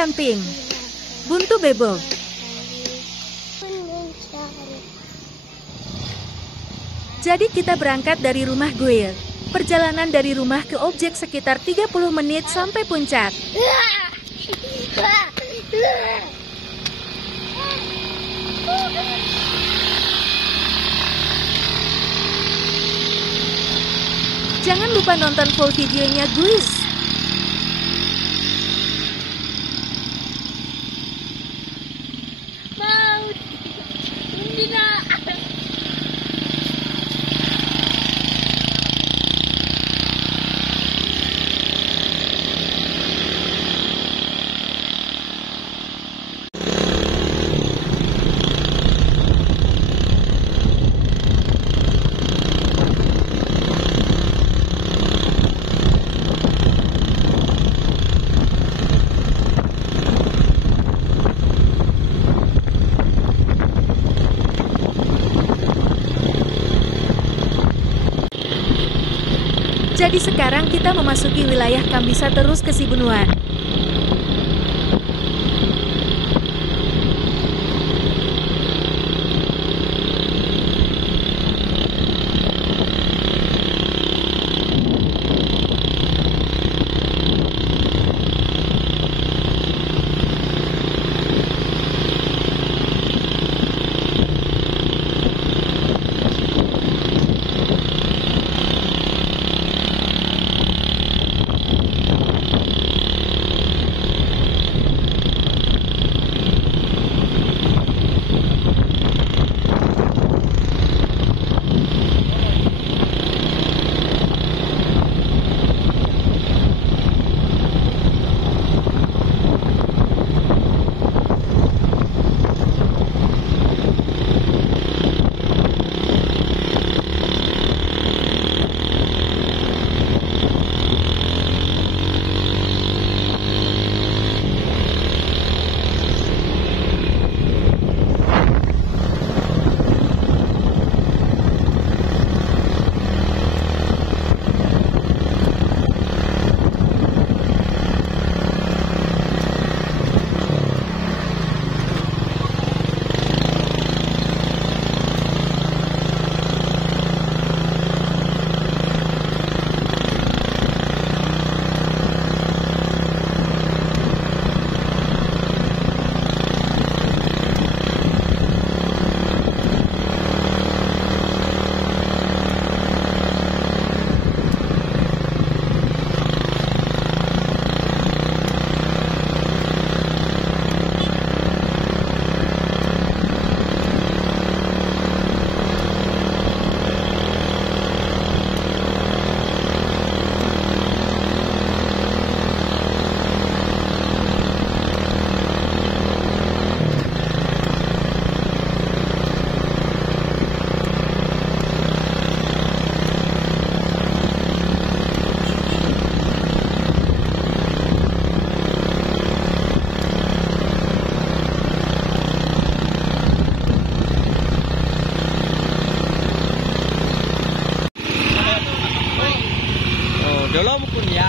camping. Buntu Bebo. Jadi kita berangkat dari rumah gue. Perjalanan dari rumah ke objek sekitar 30 menit sampai puncak. Jangan lupa nonton full videonya, guys. Jadi sekarang kita memasuki wilayah Kambisa terus ke Sibunuan.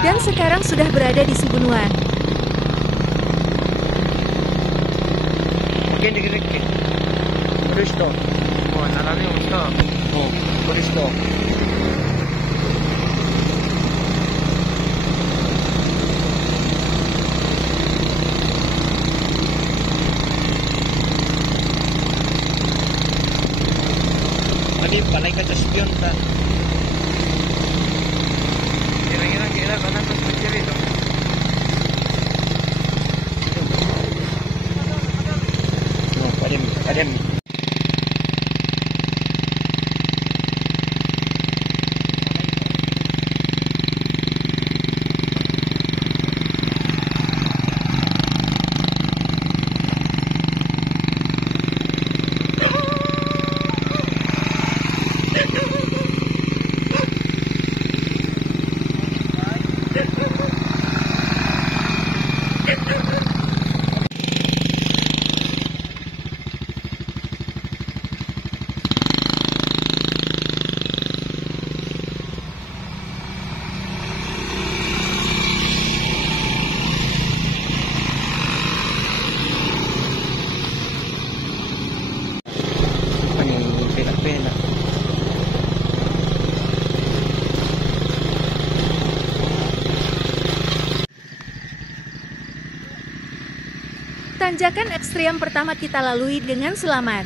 Dan sekarang sudah berada di Sibunuan. Tadi palay ka sa spion ta. Kira-kira ka na sa spion ito. Padem. Tanjakan ekstrem pertama kita lalui dengan selamat.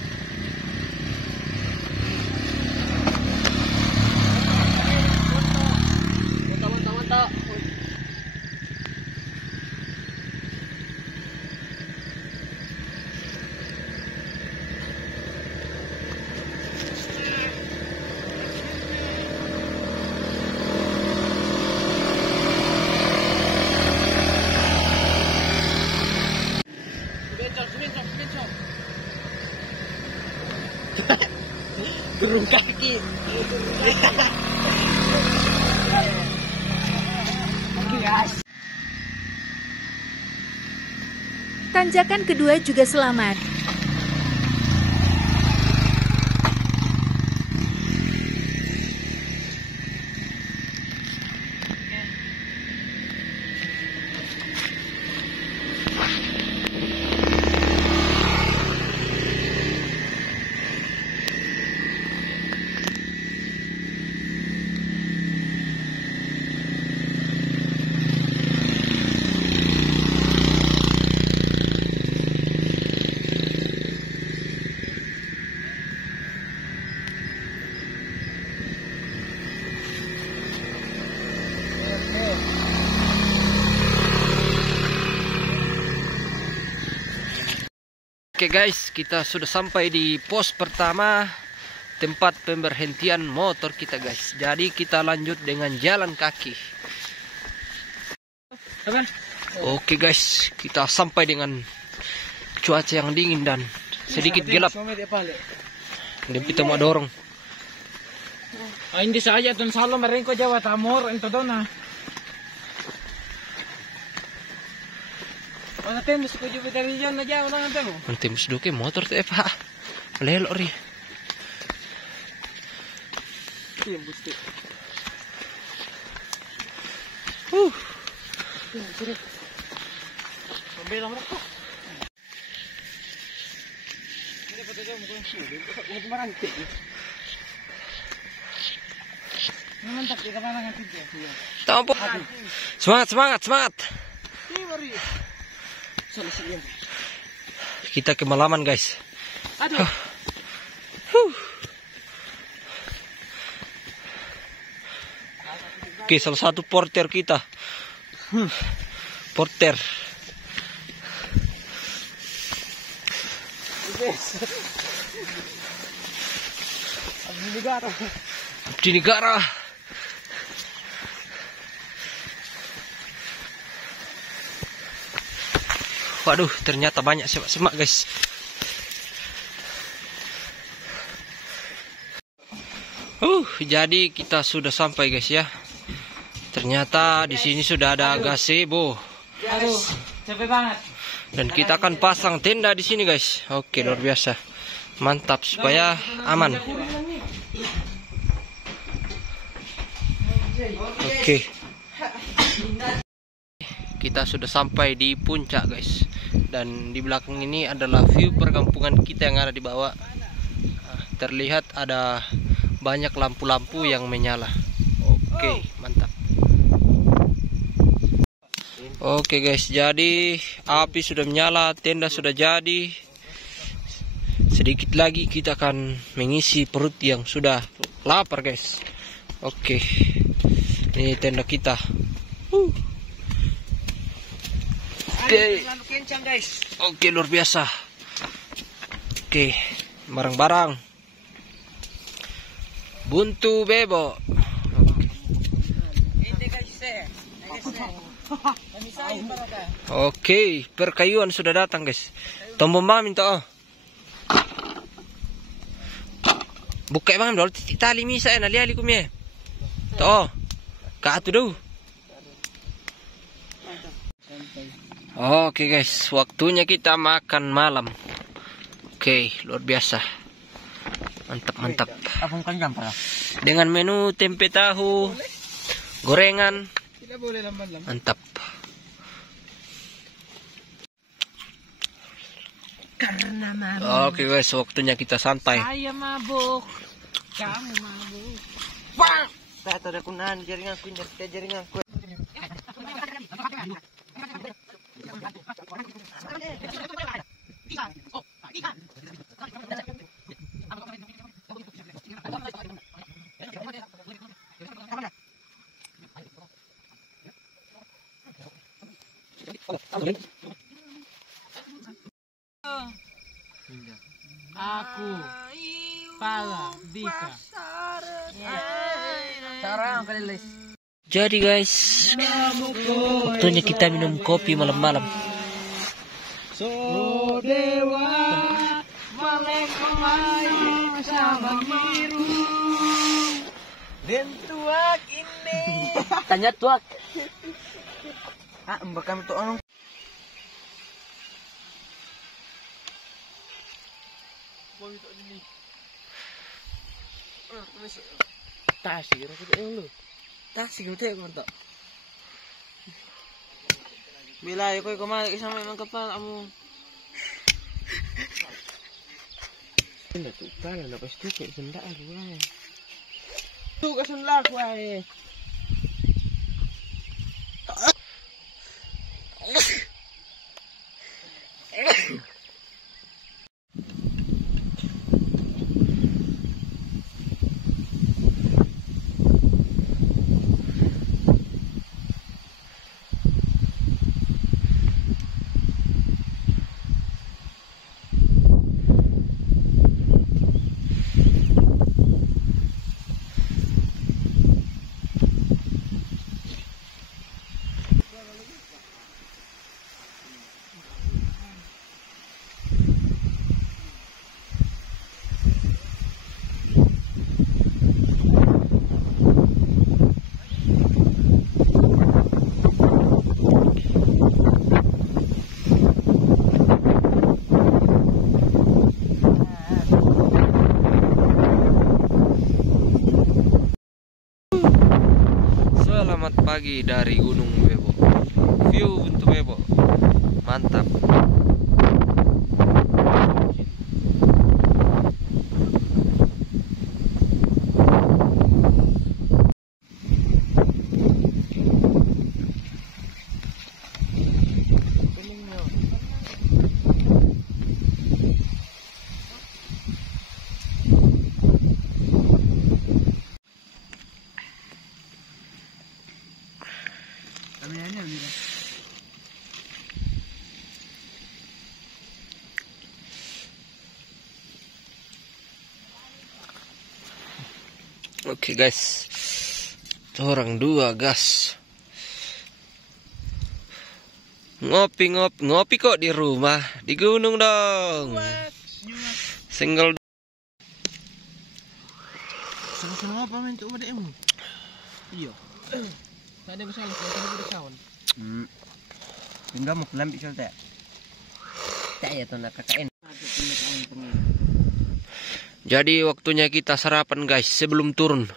Turun kaki. Tanjakan kedua juga selamat. Oke guys, kita sudah sampai di pos pertama, tempat pemberhentian motor kita guys. Jadi kita lanjut dengan jalan kaki. Oke guys, kita sampai dengan cuaca yang dingin dan sedikit gelap. Dan kita mau dorong. Hindi saja dun salo merengko Jawa Timur ento doon na. Wala temos ko jud dari diyan na jaw lang temo. Nanti mesti duke motor teh Pak. Lelo ri. Temos teh. Pambela mo ko. Ini pa tayo mo ko sili. Huwag marante. Mantap kita mana ngatid ya. Tampo. Semangat, semangat, semangat. Kita kemalaman guys. Aduh. Oke, salah satu porter kita. Porter. Abdi negara. Waduh, ternyata banyak semak-semak guys. Jadi kita sudah sampai guys ya. Ternyata di sini sudah ada gazebo. Aduh, capek banget. Dan kita akan pasang tenda di sini guys. Oke, luar biasa. Mantap supaya aman. Oke. Kita sudah sampai di puncak guys. Dan di belakang ini adalah view perkampungan kita yang ada di bawah. Terlihat ada banyak lampu-lampu yang menyala. Oke, mantap. Oke guys, jadi api sudah menyala, tenda sudah jadi. Sedikit lagi kita akan mengisi perut yang sudah lapar guys. Oke, ini tenda kita. Oke, luar biasa. Oke, barang-barang. Buntu bebo. Oke, perkayuan sudah datang guys. Tombol bang minta. Buka bang dulu tali misa na liali kumye. To. Ka atu dulu. Oke guys, waktunya kita makan malam. Oke, luar biasa. Mantap, mantap. Dengan menu tempe tahu, gorengan. Mantap. Oke guys, waktunya kita santai. Saya mabuk. Kamu mabuk. Tak ada kunaan jaringan ku, jaringan ku. Aku Pala Dika. Jadi guys, waktunya kita minum kopi malam-malam. So dewa malek sama biru dan tuak ini. Tanya tuak. Mbak kami tuh anu. Tasik, kita lu. Tasik lu teh kontak. Bila aku kemana sama emang kepala kamu. Ini tuh kan ada pasti kayak sendak aku lah. Tuh kesan lah wae. Selamat pagi dari Gunung Bebo. View untuk Bebo. Mantap. Oke guys, orang dua gas ngopi kok di rumah, di gunung dong. Single. Sama apa men tuh adekmu? Iya. Tak ada masalah kalau kita kawan. Enggak mau kelam pisau tak? Tak ya tuh nak KKN. Jadi waktunya kita sarapan guys sebelum turun.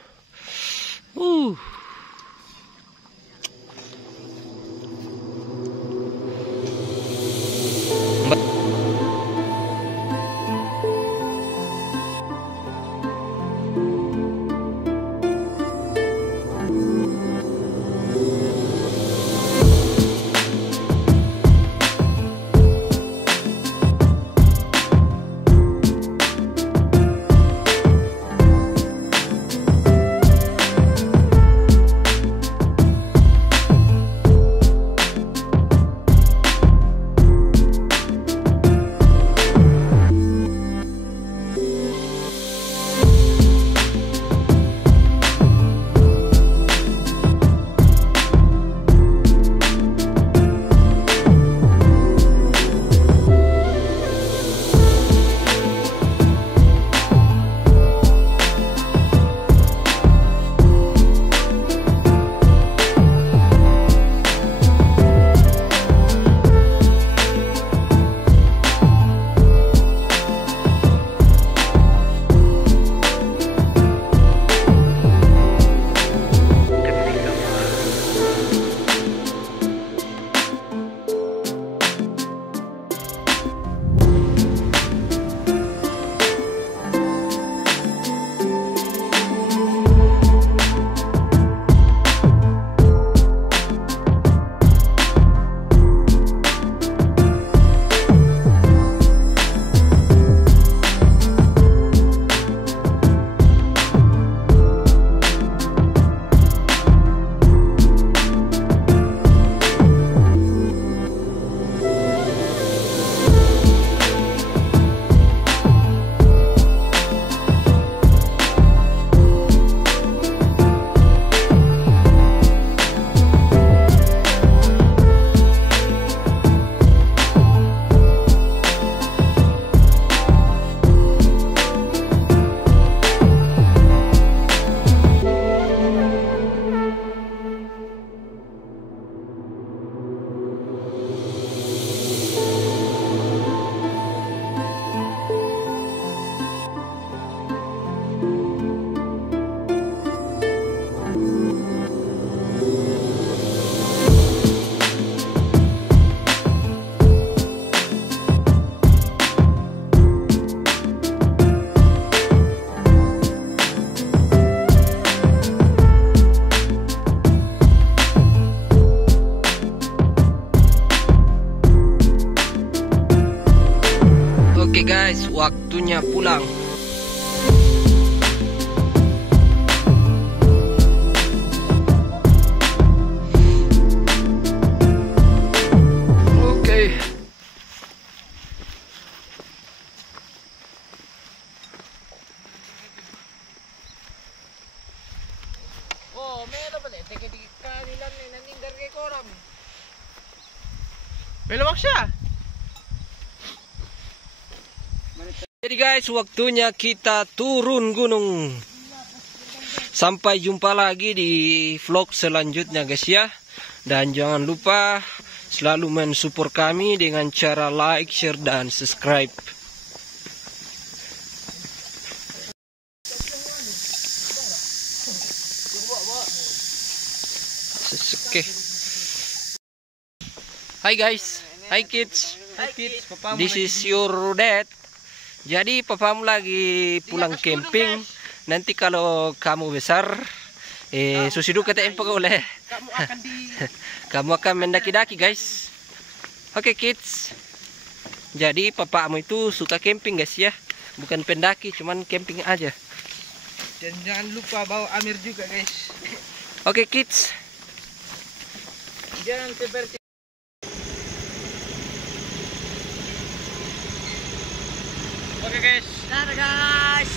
guys, waktunya pulang. Oke. Oh, meron pa teka di kanilan ni naninggar kay koram. Pelawak siya. Jadi guys, waktunya kita turun gunung. Sampai jumpa lagi di vlog selanjutnya guys ya. Dan jangan lupa selalu mensupport kami dengan cara like, share, dan subscribe. Oke. Hai guys, hai kids. Hai kids, papamu. This is your dad. Jadi papamu lagi pulang camping. Nanti kalau kamu besar, susidu kata empo oleh. Kamu akan di Kamu akan mendaki-daki guys. Oke kids. Jadi papamu itu suka camping guys ya. Bukan pendaki, cuman camping aja. dan jangan lupa bawa Amir juga guys. Oke kids. Jangan seperti Oke guys. Dadah guys.